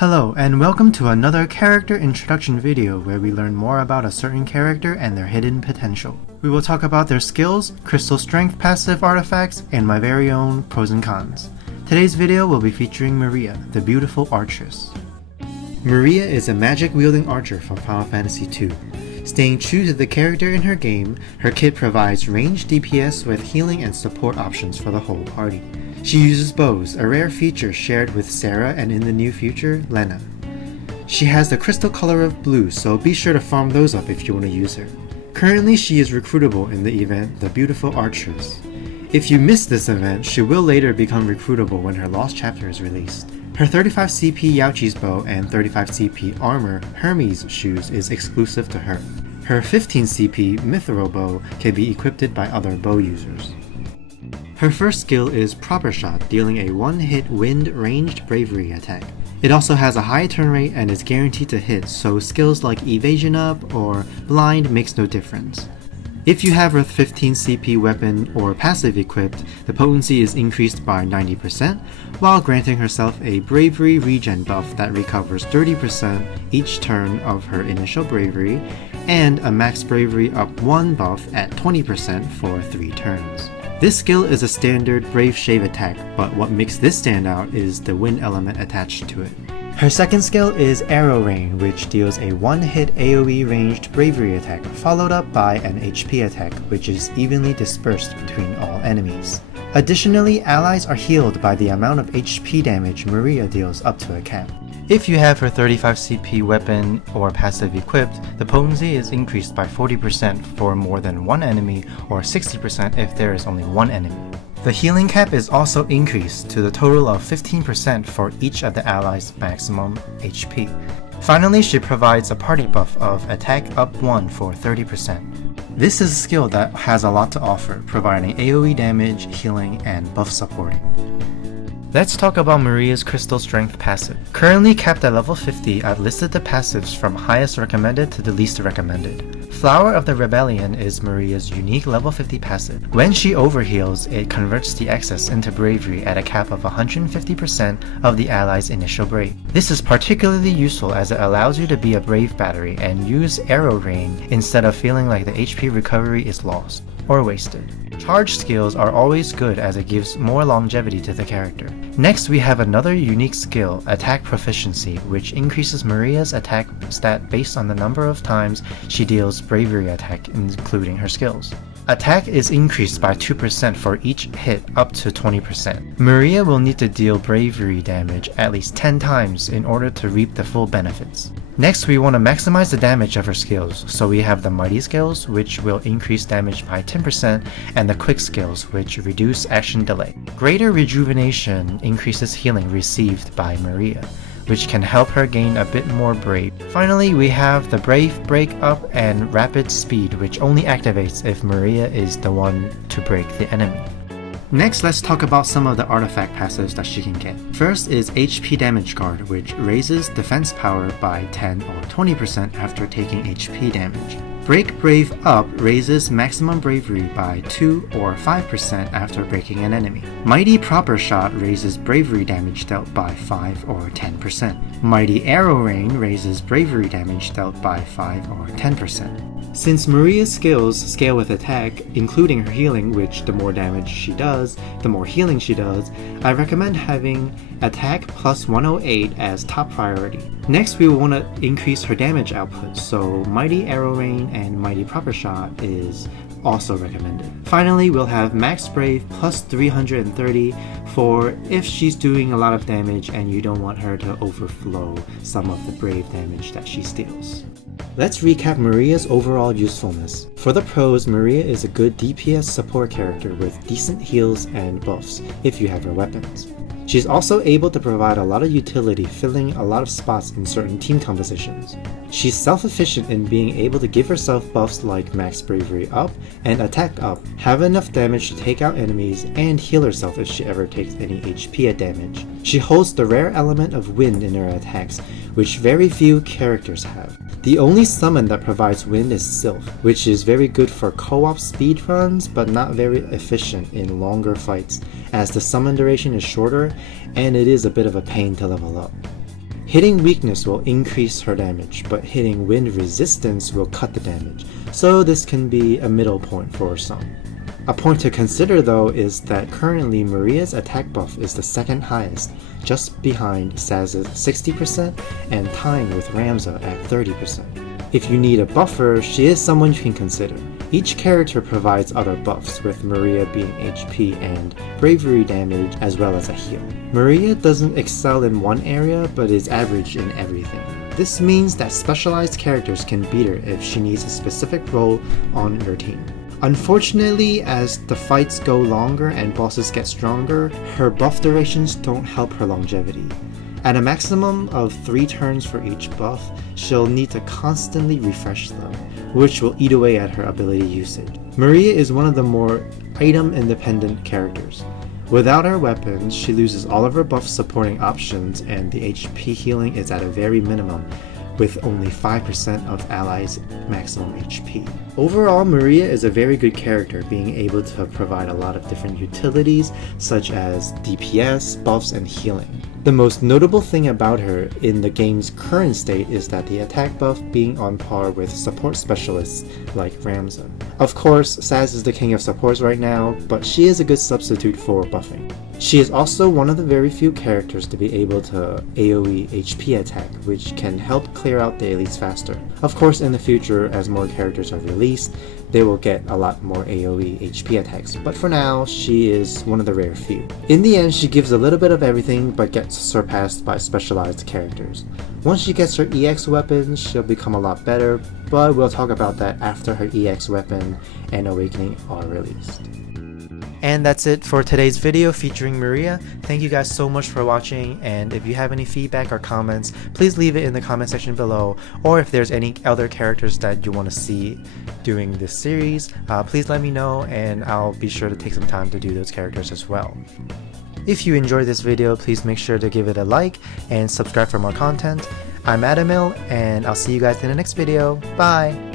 Hello, and welcome to another character introduction video where we learn more about a certain character and their hidden potential. We will talk about their skills, crystal strength passive artifacts, and my very own pros and cons. Today's video will be featuring Maria, the beautiful archeress. Maria is a magic-wielding archer from Final Fantasy II. Staying true to the character in her game, her kit provides ranged DPS with healing and support options for the whole party. She uses bows, a rare feature shared with Sarah and in the near future, Lena. She has the crystal color of blue, so be sure to farm those up if you want to use her. Currently she is recruitable in the event The Beautiful Archeress. If you miss this event, she will later become recruitable when her Lost Chapter is released. Her 35 CP Yaochi's bow and 35 CP armor Hermes shoes is exclusive to her. Her 15 CP Mithril bow can be equipped by other bow users. Her first skill is Proper Shot, dealing a one-hit wind ranged bravery attack. It also has a high turn rate and is guaranteed to hit, so skills like Evasion Up or Blind makes no difference. If you have her 15 CP weapon or passive equipped, the potency is increased by 90%, while granting herself a bravery regen buff that recovers 30% each turn of her initial bravery, and a max bravery up 1 buff at 20% for 3 turns. This skill is a standard Brave Shave attack, but what makes this stand out is the wind element attached to it. Her second skill is Arrow Rain, which deals a one-hit AoE ranged bravery attack, followed up by an HP attack, which is evenly dispersed between all enemies. Additionally, allies are healed by the amount of HP damage Maria deals up to a cap. If you have her 35 CP weapon or passive equipped, the potency is increased by 40% for more than one enemy, or 60% if there is only one enemy. The healing cap is also increased to the total of 15% for each of the allies' maximum HP. Finally, she provides a party buff of attack up 1 for 30%. This is a skill that has a lot to offer, providing AoE damage, healing, and buff supporting. Let's talk about Maria's Crystal Strength passive. Currently capped at level 50, I've listed the passives from highest recommended to the least recommended. Flower of the Rebellion is Maria's unique level 50 passive. When she overheals, it converts the excess into bravery at a cap of 150% of the ally's initial brave. This is particularly useful as it allows you to be a brave battery and use Arrow Rain instead of feeling like the HP recovery is lost or wasted. Charge skills are always good as it gives more longevity to the character. Next we have another unique skill, Attack Proficiency, which increases Maria's attack stat based on the number of times she deals bravery attack, including her skills. Attack is increased by 2% for each hit up to 20%. Maria will need to deal bravery damage at least 10 times in order to reap the full benefits. Next, we want to maximize the damage of her skills, so we have the Mighty skills, which will increase damage by 10%, and the Quick skills, which reduce action delay. Greater Rejuvenation increases healing received by Maria, which can help her gain a bit more brave. Finally, we have the Brave Break Up and Rapid Speed, which only activates if Maria is the one to break the enemy. Next, let's talk about some of the artifact passives that she can get. First is HP Damage Guard, which raises defense power by 10 or 20% after taking HP damage. Break Brave Up raises maximum bravery by 2 or 5% after breaking an enemy. Mighty Proper Shot raises bravery damage dealt by 5 or 10%. Mighty Arrow Rain raises bravery damage dealt by 5 or 10%. Since Maria's skills scale with attack, including her healing, which the more damage she does, the more healing she does, I recommend having attack plus 108 as top priority. Next, we will want to increase her damage output, so Mighty Arrow Rain and Mighty Proper Shot is also recommended. Finally, we'll have Max Brave plus 330 for if she's doing a lot of damage and you don't want her to overflow some of the brave damage that she steals. Let's recap Maria's overall usefulness. For the pros, Maria is a good DPS support character with decent heals and buffs if you have her weapons. She's also able to provide a lot of utility, filling a lot of spots in certain team compositions. She's self-efficient in being able to give herself buffs like Max Bravery Up and Attack Up, have enough damage to take out enemies, and heal herself if she ever takes any HP damage. She holds the rare element of wind in her attacks, which very few characters have. The only summon that provides wind is Sylph, which is very good for co-op speedruns but not very efficient in longer fights, as the summon duration is shorter and it is a bit of a pain to level up. Hitting weakness will increase her damage, but hitting wind resistance will cut the damage, so this can be a middle point for some. A point to consider though is that currently Maria's attack buff is the second highest, just behind Saz's 60% and tying with Ramza at 30%. If you need a buffer, she is someone you can consider. Each character provides other buffs, with Maria being HP and bravery damage as well as a heal. Maria doesn't excel in one area, but is average in everything. This means that specialized characters can beat her if she needs a specific role on your team. Unfortunately, as the fights go longer and bosses get stronger, her buff durations don't help her longevity. At a maximum of 3 turns for each buff, she'll need to constantly refresh them, which will eat away at her ability usage. Maria is one of the more item-independent characters. Without her weapons, she loses all of her buff supporting options, and the HP healing is at a very minimum, with only 5% of allies' maximum HP. Overall, Maria is a very good character, being able to provide a lot of different utilities such as DPS, buffs, and healing. The most notable thing about her in the game's current state is that the attack buff being on par with support specialists like Ramza. Of course, Saz is the king of supports right now, but she is a good substitute for buffing. She is also one of the very few characters to be able to AoE HP attack, which can help clear out the elites faster. Of course, in the future, as more characters are released, they will get a lot more AoE HP attacks, but for now, she is one of the rare few. In the end, she gives a little bit of everything, but gets surpassed by specialized characters. Once she gets her EX weapon, she'll become a lot better, but we'll talk about that after her EX weapon and Awakening are released. And that's it for today's video featuring Maria. Thank you guys so much for watching, and if you have any feedback or comments, please leave it in the comment section below, or if there's any other characters that you want to see during this series, please let me know and I'll be sure to take some time to do those characters as well. If you enjoyed this video, please make sure to give it a like and subscribe for more content. I'm Adamil, and I'll see you guys in the next video. Bye!